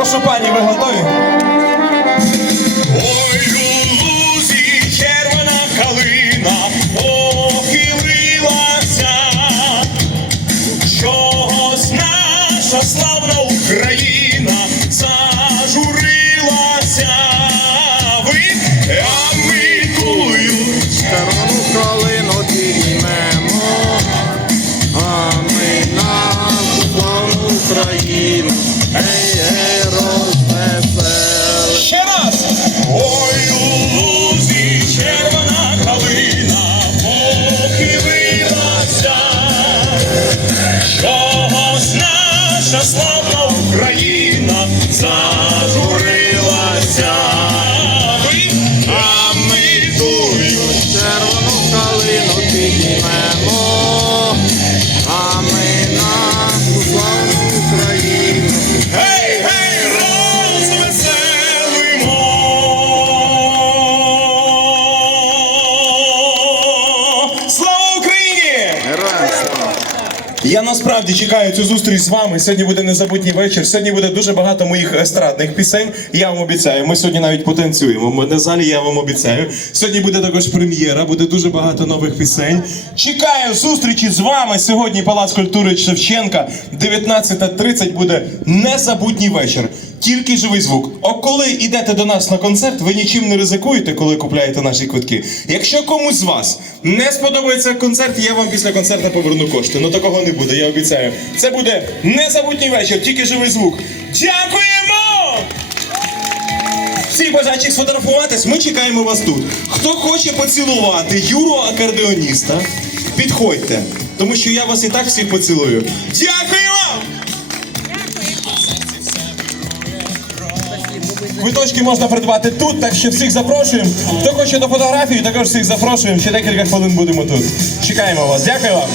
Прошу пані, ви готові? Ой, у лузі червона калина похилилася, чогось наша славна Україна зажурилася. Ви, а ми тую Червону калину піднімемо, а ми славну Україну, ей, ей, наша славна Україна зажурилася. А ми тую Червону калину піднімемо, Я насправді чекаю цю зустріч з вами. Сьогодні буде незабутній вечір. Сьогодні буде дуже багато моїх естрадних пісень. Я вам обіцяю. Ми сьогодні навіть потанцюємо. Ми на залі я вам обіцяю. Сьогодні буде також прем'єра, буде дуже багато нових пісень. Чекаю зустрічі з вами сьогодні. Палац культури Шевченка. 19.30 буде незабутній вечір. Тільки живий звук. О, коли йдете до нас на концерт, ви нічим не ризикуєте, коли купляєте наші квитки. Якщо комусь з вас не сподобається концерт, я вам після концерту поверну кошти. Ну такого не буде, я обіцяю. Це буде незабутній вечір, тільки живий звук. Дякуємо! Всі бажаючих сфотографуватись, ми чекаємо вас тут. Хто хоче поцілувати Юру акордеоніста, підходьте, тому що я вас і так всіх поцілую. Дякуємо! Квиточки можна придбати тут, так що всіх запрошуємо. Хто хоче до фотографії, також всіх запрошуємо. Ще декілька хвилин будемо тут. Чекаємо вас. Дякую вам.